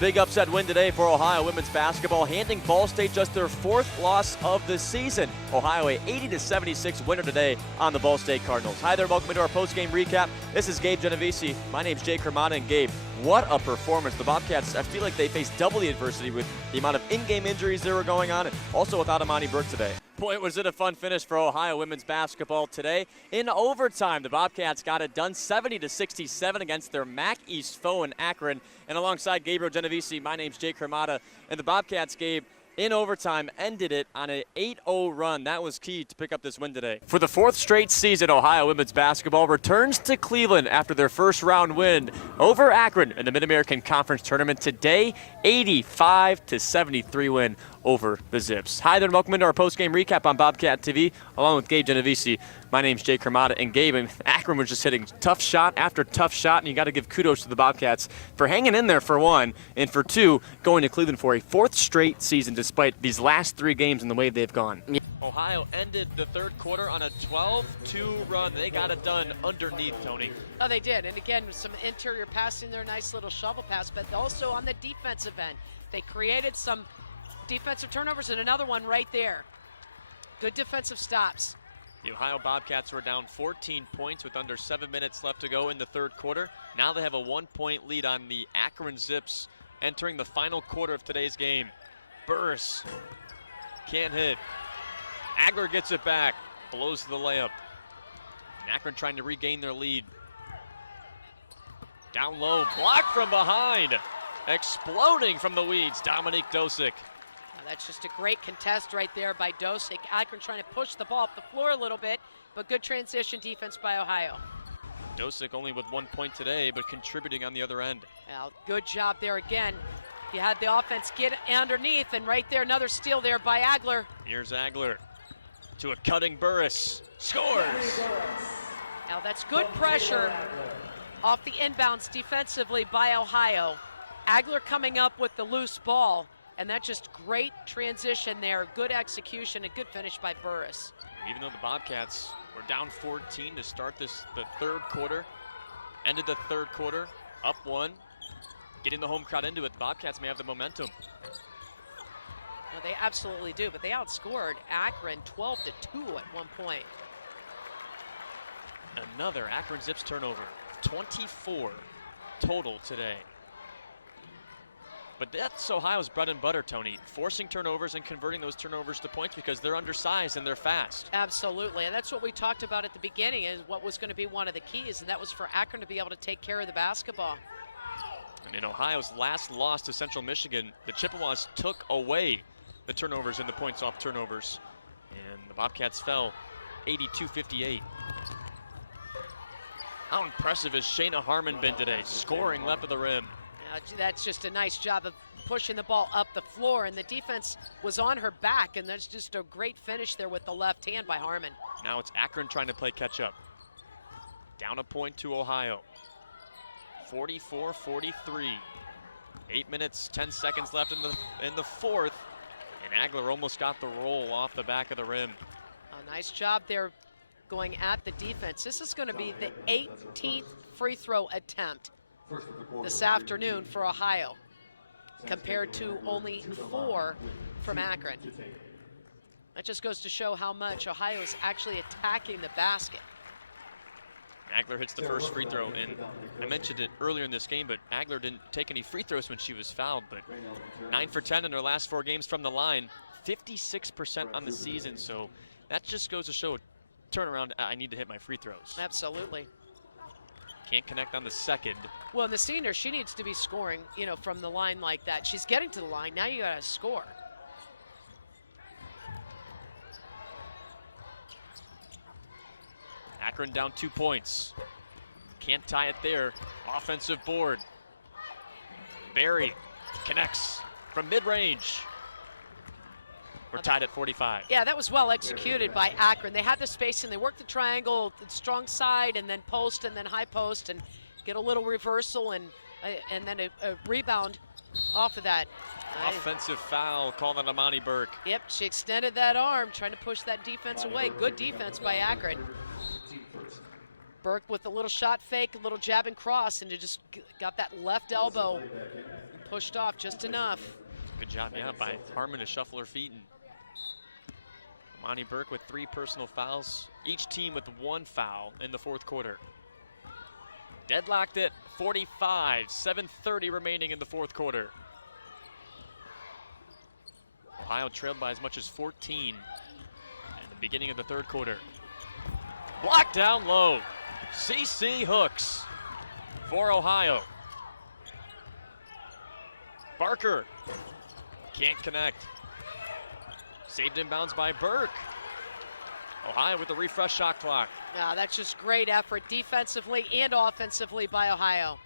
Big upset win today for Ohio women's basketball, handing Ball State just their 4th loss of the season. Ohio a 80-76 winner today on the Ball State Cardinals. Hi there, welcome to our post-game recap. This is Gabe Genovese. My name's Jake Hromada, and Gabe, what a performance. The Bobcats, I feel like they faced double the adversity with the amount of in-game injuries that were going on, and also without Amani Burke today. Boy, was it a fun finish for Ohio women's basketball today. In overtime, the Bobcats got it done 70-67 against their MAC East foe in Akron. And alongside Gabriel Genovese, my name's Jake Hromada. And the Bobcats, Gabe, in overtime, ended it on an 8-0 run. That was key to pick up this win today. For the 4th straight season, Ohio women's basketball returns to Cleveland after their first round win over Akron in the Mid-American Conference Tournament today, 85-73 win over the Zips. Hi there, and welcome into our post-game recap on Bobcat TV, along with Gabe Genovese. My name's Jake Hromada, and Gabe, and Akron was just hitting tough shot after tough shot, and you got to give kudos to the Bobcats for hanging in there for one, and for two, going to Cleveland for a 4th straight season despite these last 3 games and the way they've gone. Ohio ended the 3rd quarter on a 12-2 run. They got it done underneath, Tony. Oh, they did, and again, with some interior passing there, nice little shovel pass, but also on the defensive end, they created some defensive turnovers and another one right there. Good defensive stops. The Ohio Bobcats were down 14 points with under 7 minutes left to go in the 3rd quarter. Now they have a 1-point lead on the Akron Zips entering the final quarter of today's game. Burris can't hit. Agler gets it back, blows the layup. And Akron trying to regain their lead. Down low, blocked from behind. Exploding from the weeds, Dominique Dosick. That's just a great contest right there by Dosick. Akron trying to push the ball up the floor a little bit, but good transition defense by Ohio. Dosick only with 1 point today, but contributing on the other end. Now, good job there again. You had the offense get underneath, and right there, another steal there by Agler. Here's Agler to a cutting Burris. Scores! Now, that's good pressure off the inbounds defensively by Ohio. Agler coming up with the loose ball. And that's just great transition there, good execution, and good finish by Burris. Even though the Bobcats were down 14 to start the 3rd quarter, ended the 3rd quarter up 1, getting the home crowd into it, the Bobcats may have the momentum. Well, they absolutely do, but they outscored Akron 12-2 at one point. Another Akron Zips turnover, 24 total today. But that's Ohio's bread and butter, Tony, forcing turnovers and converting those turnovers to points because they're undersized and they're fast. Absolutely, and that's what we talked about at the beginning is what was going to be one of the keys, and that was for Akron to be able to take care of the basketball. And in Ohio's last loss to Central Michigan, the Chippewas took away the turnovers and the points off turnovers. And the Bobcats fell 82-58. How impressive has Shayna Harmon been today, scoring left of the rim? That's just a nice job of pushing the ball up the floor, and the defense was on her back, and that's just a great finish there with the left hand by Harmon. Now it's Akron trying to play catch up. Down a point to Ohio. 44-43. 8 minutes, 10 seconds left in the 4th, and Agler almost got the roll off the back of the rim. A nice job there going at the defense. This is going to be the 18th free throw attempt this afternoon for Ohio, compared to only 4 from Akron. That just goes to show how much Ohio is actually attacking the basket. Agler hits the first free throw, and I mentioned it earlier in this game, but Agler didn't take any free throws when she was fouled, but 9 for 10 in her last 4 games from the line, 56% on the season, so that just goes to show a turnaround. I need to hit my free throws. Absolutely. Can't connect on the second. Well, the senior, she needs to be scoring, from the line like that. She's getting to the line. Now you got to score. Akron down 2 points. Can't tie it there. Offensive board. Berry connects from mid-range. We're tied at 45. Yeah, that was well executed by Akron. They had the spacing. They worked the triangle, the strong side, and then post, and then high post, and get a little reversal, and then a rebound off of that. Offensive foul called on Amani Burke. Yep, she extended that arm, trying to push that defense away. Good defense by Akron. Burke with a little shot fake, a little jab and cross, and it just got that left elbow Pushed off just enough. Good job, yeah, by Harmon to shuffle her feet. And Amani Burke with 3 personal fouls. Each team with 1 foul in the fourth quarter. Deadlocked at 45, 7:30 remaining in the fourth quarter. Ohio trailed by as much as 14 at the beginning of the third quarter. Blocked down low. CC Hooks for Ohio. Barker can't connect. Saved inbounds by Burke. Ohio with the refresh shot clock. Yeah, that's just great effort defensively and offensively by Ohio.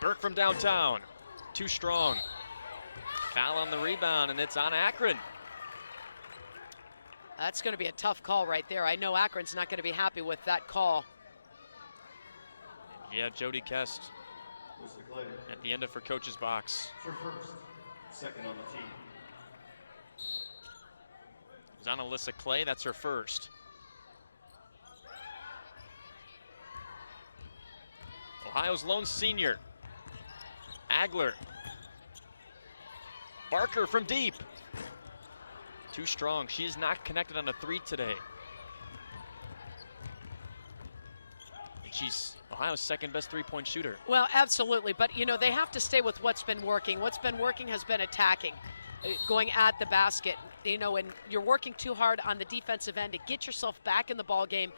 Burke from downtown, too strong. Foul on the rebound, and it's on Akron. That's going to be a tough call right there. I know Akron's not going to be happy with that call. Yeah, Jody Kest at the end of her coach's box. For first, second on the team. It's on Alyssa Clay, that's her first. Ohio's lone senior, Agler. Barker from deep. Too strong. She is not connected on a 3 today. And she's Ohio's second best 3-point shooter. Well, absolutely. But, you know, they have to stay with what's been working. What's been working has been attacking, going at the basket. You know, and you're working too hard on the defensive end to get yourself back in the ball game,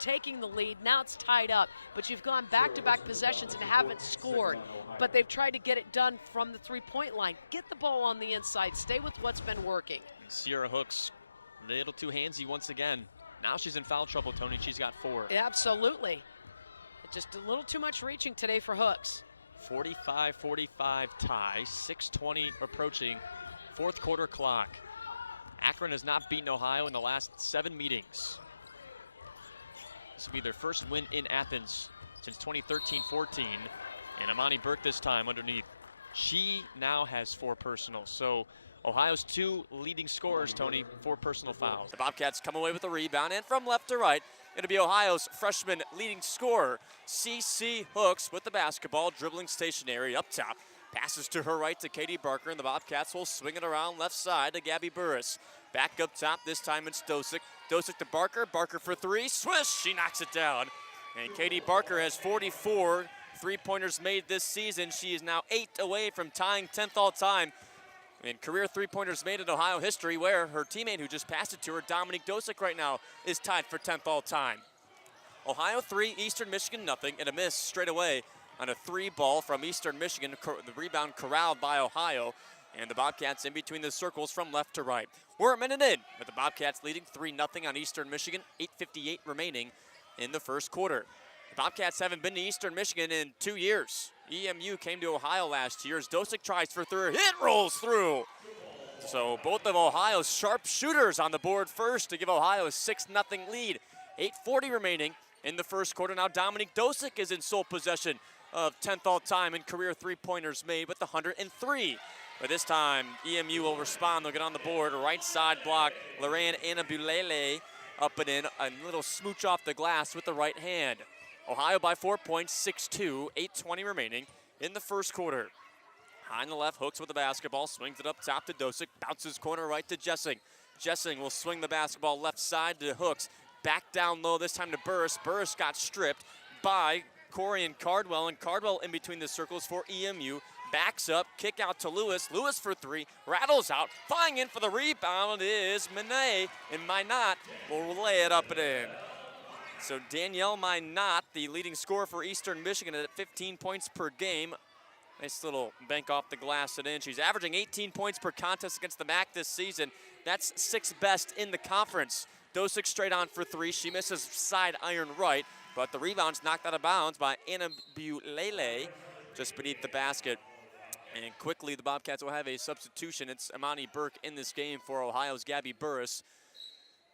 taking the lead. Now it's tied up, but you've gone back-to-back possessions and haven't scored. But they've tried to get it done from the 3-point line. Get the ball on the inside. Stay with what's been working. Sierra Hooks, a little too handsy once again. Now she's in foul trouble, Tony. She's got 4. Absolutely. Just a little too much reaching today for Hooks. 45-45 tie, 6:20 approaching, fourth quarter clock. Akron has not beaten Ohio in the last 7 meetings. This will be their first win in Athens since 2013-14. And Amani Burke this time underneath. She now has 4 personals. So Ohio's 2 leading scorers, Tony, 4 personal fouls. The Bobcats come away with a rebound, and from left to right, it'll be Ohio's freshman leading scorer, CC Hooks, with the basketball, dribbling stationary up top. Passes to her right to Katie Barker, and the Bobcats will swing it around left side to Gabby Burris. Back up top, this time it's Dosick. Dosick to Barker, Barker for 3, swish, she knocks it down. And Katie Barker has 44 3-pointers made this season. She is now 8 away from tying 10th all-time in career 3-pointers made in Ohio history, where her teammate who just passed it to her, Dominique Dosick, right now is tied for 10th all-time. Ohio 3, Eastern Michigan nothing, and a miss straight away on a 3 ball from Eastern Michigan. The rebound corralled by Ohio, and the Bobcats in between the circles from left to right. We're a minute in, with the Bobcats leading 3-0 on Eastern Michigan, 8:58 remaining in the first quarter. The Bobcats haven't been to Eastern Michigan in 2 years. EMU came to Ohio last year as Dosick tries for 3, hit rolls through. So both of Ohio's sharp shooters on the board first to give Ohio a 6-0 lead. 8:40 remaining in the first quarter. Now Dominique Dosick is in sole possession of 10th all-time in career 3-pointers made with 103. But this time, EMU will respond. They'll get on the board. Right side block, Lorraine Anabulele up and in. A little smooch off the glass with the right hand. Ohio by 4 points, 6-2, 8:20 remaining in the first quarter. High on the left, Hooks with the basketball, swings it up top to Dosick, bounces corner right to Jessing. Jessing will swing the basketball left side to Hooks. Back down low, this time to Burris. Burris got stripped by Corey and Cardwell in between the circles for EMU. Backs up, kick out to Lewis. Lewis for 3, rattles out. Flying in for the rebound is Minay, and Minot will lay it up and in. So Danielle Minot, the leading scorer for Eastern Michigan at 15 points per game. Nice little bank off the glass and in. She's averaging 18 points per contest against the MAC this season. That's 6th best in the conference. Dosick straight on for 3. She misses side iron right, but the rebound's knocked out of bounds by Anabulele just beneath the basket. And quickly, the Bobcats will have a substitution. It's Amani Burke in this game for Ohio's Gabby Burris.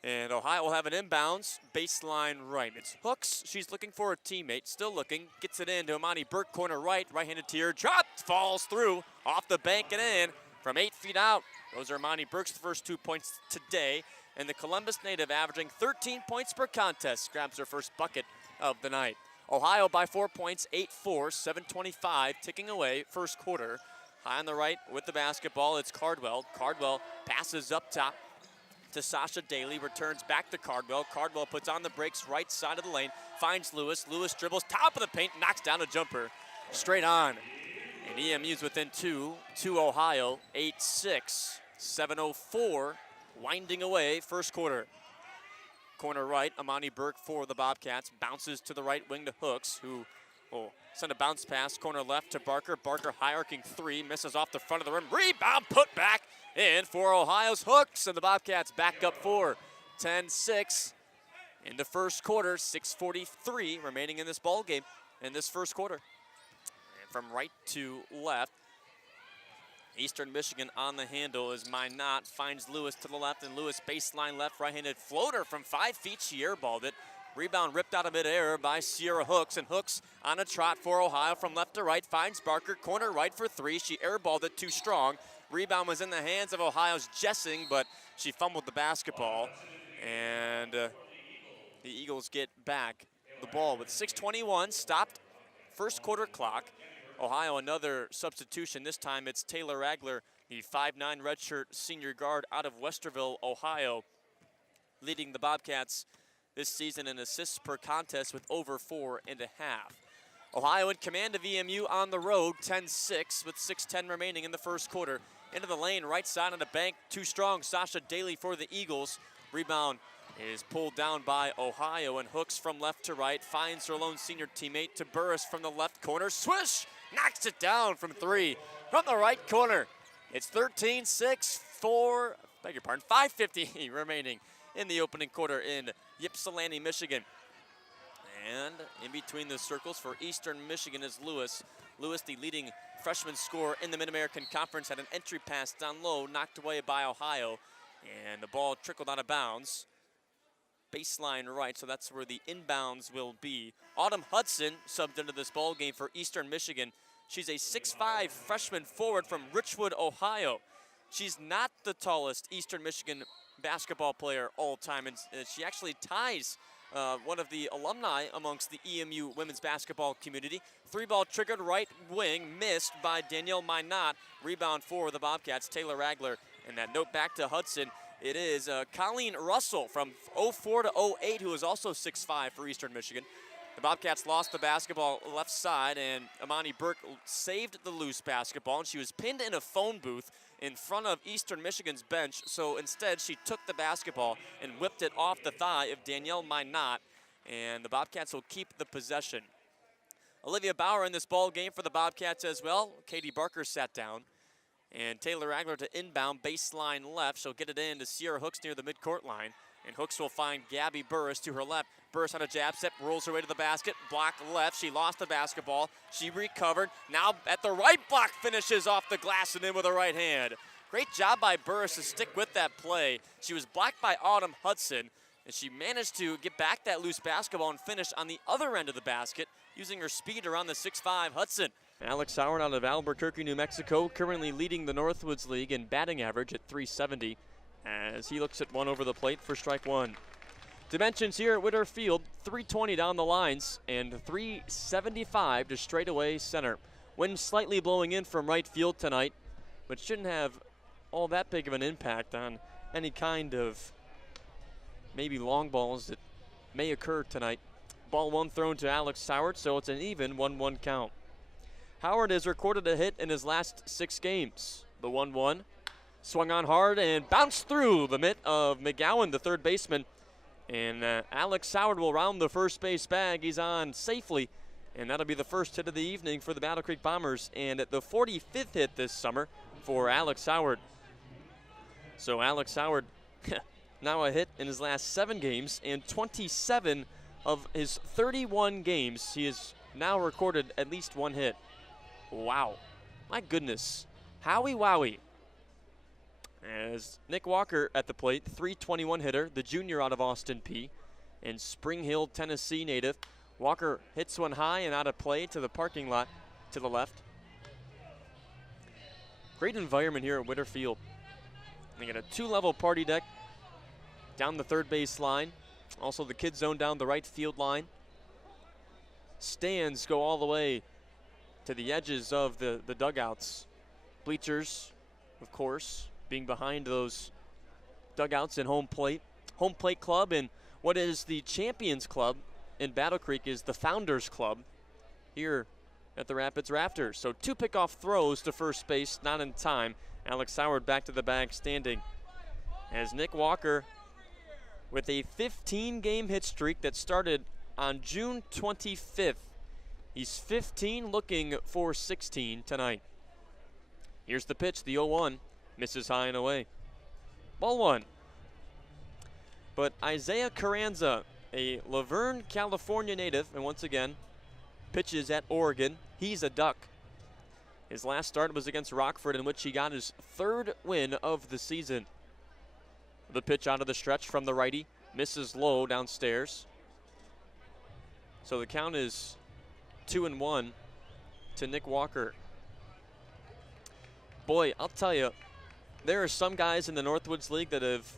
And Ohio will have an inbounds, baseline right. It's Hooks, she's looking for a teammate, still looking, gets it in to Amani Burke, corner right, right-handed tier, dropped, falls through, off the bank and in, from 8 feet out. Those are Amani Burke's first 2 points today. And the Columbus native averaging 13 points per contest, grabs her first bucket of the night. Ohio by 4 points, 8-4, 7:25 ticking away, first quarter. High on the right with the basketball, it's Cardwell. Cardwell passes up top to Sasha Daly, returns back to Cardwell. Cardwell puts on the brakes, right side of the lane, finds Lewis. Lewis dribbles, top of the paint, knocks down a jumper. Straight on. And EMU's within two to Ohio, 8-6, 7:04, winding away, first quarter. Corner right, Amani Burke for the Bobcats, bounces to the right wing to Hooks, who will send a bounce pass, corner left to Barker. Barker high arcing three, misses off the front of the rim, rebound, put back in for Ohio's Hooks, and the Bobcats back up 4, 10-6 in the first quarter, 6:43 remaining in this ball game in this first quarter. And from right to left, Eastern Michigan on the handle as Minot finds Lewis to the left, and Lewis baseline left, right-handed floater from 5 feet. She airballed it. Rebound ripped out of midair by Sierra Hooks, and Hooks on a trot for Ohio from left to right, finds Barker, corner right for 3. She airballed it too strong. Rebound was in the hands of Ohio's Jessing, but she fumbled the basketball, and the Eagles get back the ball with 6:21 stopped first quarter clock. Ohio another substitution. This time it's Taylor Ragler, the 5'9" redshirt senior guard out of Westerville, Ohio, leading the Bobcats this season in assists per contest with over 4.5. Ohio in command of EMU on the road, 10-6 with 6:10 remaining in the first quarter. Into the lane, right side on the bank, too strong. Sasha Daly for the Eagles. Rebound is pulled down by Ohio, and Hooks from left to right finds her lone senior teammate to Burris from the left corner. Swish! Knocks it down from 3 from the right corner. It's 13-6, 5:50 remaining in the opening quarter in Ypsilanti, Michigan. And in between the circles for Eastern Michigan is Lewis. Lewis, the leading freshman scorer in the Mid-American Conference, had an entry pass down low, knocked away by Ohio, and the ball trickled out of bounds. Baseline right, so that's where the inbounds will be. Autumn Hudson subbed into this ball game for Eastern Michigan. She's a 6'5" freshman forward from Richwood, Ohio. She's not the tallest Eastern Michigan basketball player all time, and she actually ties one of the alumni amongst the EMU women's basketball community. 3-ball triggered right wing, missed by Danielle Minot. Rebound for the Bobcats, Taylor Ragler. And that note back to Hudson, it is Colleen Russell from 04 to 08, who is also 6'5" for Eastern Michigan. The Bobcats lost the basketball left side, and Amani Burke saved the loose basketball, and she was pinned in a phone booth in front of Eastern Michigan's bench, so instead she took the basketball and whipped it off the thigh of Danielle Minot, and the Bobcats will keep the possession. Olivia Bauer in this ball game for the Bobcats as well. Katie Barker sat down, and Taylor Ragler to inbound baseline left. She'll get it in to Sierra Hooks near the midcourt line, and Hooks will find Gabby Burris to her left. Burris on a jab step, rolls her way to the basket, block left. She lost the basketball. She recovered. Now at the right block, finishes off the glass and in with a right hand. Great job by Burris to stick with that play. She was blocked by Autumn Hudson, and she managed to get back that loose basketball and finish on the other end of the basket using her speed around the 6'5" Hudson. Alex Howard out of Albuquerque, New Mexico, currently leading the Northwoods League in batting average at .370 as he looks at one over the plate for strike one. Dimensions here at Whittier Field, 320 down the lines and 375 to straightaway center. Wind slightly blowing in from right field tonight, but shouldn't have all that big of an impact on any kind of maybe long balls that may occur tonight. Ball one thrown to Alex Howard, so it's an even 1-1 count. Howard has recorded a hit in his last 6 games. The 1-1 swung on hard and bounced through the mitt of McGowan, the third baseman. And Alex Howard will round the first base bag. He's on safely, and that'll be the first hit of the evening for the Battle Creek Bombers, and the 45th hit this summer for Alex Howard. So Alex Howard now a hit in his last 7 games, and 27 of his 31 games he has now recorded at least 1 hit. Wow, my goodness, howie wowie. As Nick Walker at the plate, 321 hitter, the junior out of Austin P, and Spring Hill, Tennessee native. Walker hits one high and out of play to the parking lot to the left. Great environment here at Whittier Field. They got a 2-level party deck down the third base line. Also the kids zone down the right field line. stands go all the way to the edges of the dugouts. Bleachers, of course, being behind those dugouts in home plate. Home plate club and what is the Champions Club in Battle Creek is the Founders Club here at the Rapids Rafters. So 2 pickoff throws to first base, not in time. Alex Howard back to the bag standing as Nick Walker with a 15-game hit streak that started on June 25th. He's 15, looking for 16 tonight. Here's the pitch, the 0-1, misses high and away. Ball 1. But Isaiah Carranza, a Laverne, California native, and once again, pitches at Oregon. He's a Duck. His last start was against Rockford, in which he got his 3rd win of the season. The pitch out of the stretch from the righty, misses low downstairs. So the count is 2-1 to Nick Walker. Boy, I'll tell you, there are some guys in the Northwoods League that have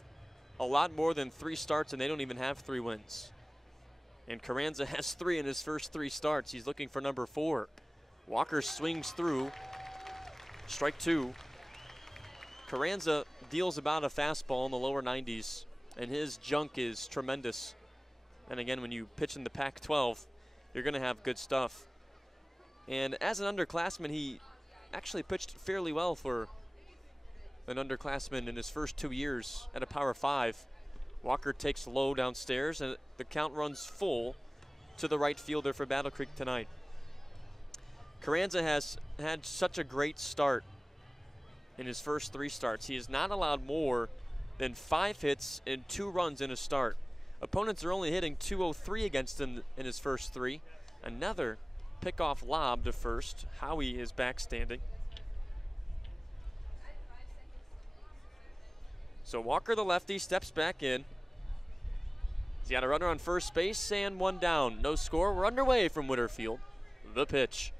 a lot more than 3 starts and they don't even have 3 wins. And Carranza has 3 in his first 3 starts. He's looking for number 4. Walker swings through. Strike 2. Carranza deals about a fastball in the lower 90s, and his junk is tremendous. And again, when you pitch in the Pac-12, you're going to have good stuff. And as an underclassman, he actually pitched fairly well for an underclassman in his first 2 years at a Power 5. Walker takes low downstairs, and the count runs full to the right fielder for Battle Creek tonight. Carranza has had such a great start in his first 3 starts. He has not allowed more than 5 hits and 2 runs in a start. Opponents are only hitting .203 against him in his first 3. Another pickoff lob to first. Howie is back standing. So Walker, the lefty, steps back in. He's got a runner on first base and 1 down. No score. We're underway from Whitterfield. The pitch.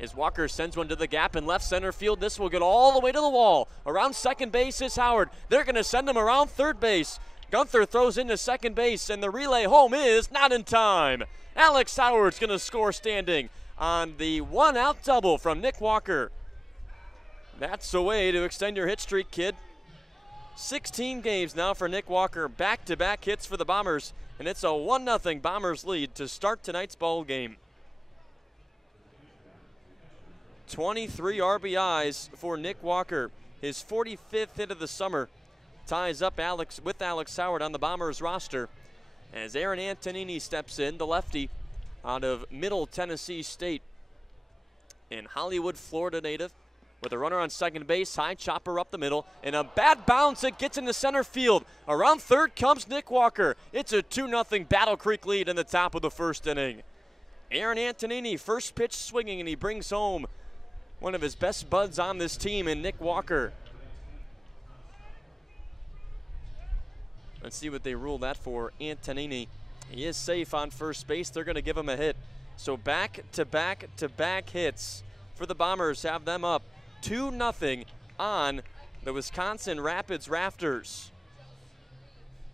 As Walker sends one to the gap in left center field, this will get all the way to the wall. Around second base is Howard. They're going to send him around third base. Gunther throws into second base, and the relay home is not in time. Alex Howard's going to score standing on the 1-out double from Nick Walker. That's the way to extend your hit streak, kid. 16 games now for Nick Walker. Back-to-back hits for the Bombers, and it's a 1-0 Bombers lead to start tonight's ball game. 23 RBIs for Nick Walker. His 45th hit of the summer ties up Alex Howard on the Bombers roster. As Aaron Antonini steps in, the lefty out of Middle Tennessee State. In Hollywood, Florida native, with a runner on second base, high chopper up the middle, and a bad bounce that gets into center field. Around third comes Nick Walker. It's a 2-0 Battle Creek lead in the top of the first inning. Aaron Antonini, first pitch swinging, and he brings home one of his best buds on this team in Nick Walker. Let's see what they rule that for Antonini. He is safe on first base. They're going to give him a hit. So back-to-back hits for the Bombers have them up 2-0 on the Wisconsin Rapids Rafters.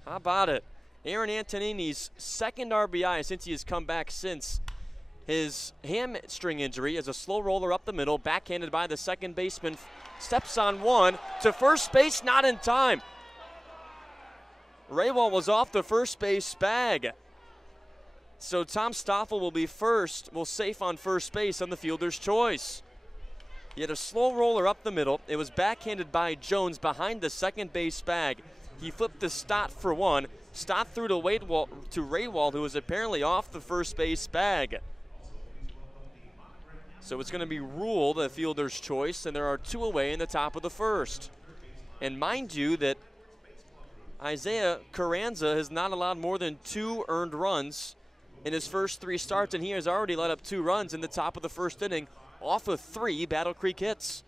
How about it? Aaron Antonini's 2nd RBI since he has come back since his hamstring injury as a slow roller up the middle, backhanded by the second baseman, steps on one to first base, not in time. Raywall was off the first base bag. So Tom Stoffel will be safe on first base on the fielder's choice. He had a slow roller up the middle. It was backhanded by Jones behind the second base bag. He flipped the Stott for 1. Stott threw to Raywall, who was apparently off the first base bag. So it's going to be ruled a fielder's choice, and there are 2 away in the top of the first. And mind you that Isaiah Carranza has not allowed more than 2 earned runs in his first 3 starts, and he has already let up 2 runs in the top of the first inning off of 3 Battle Creek hits.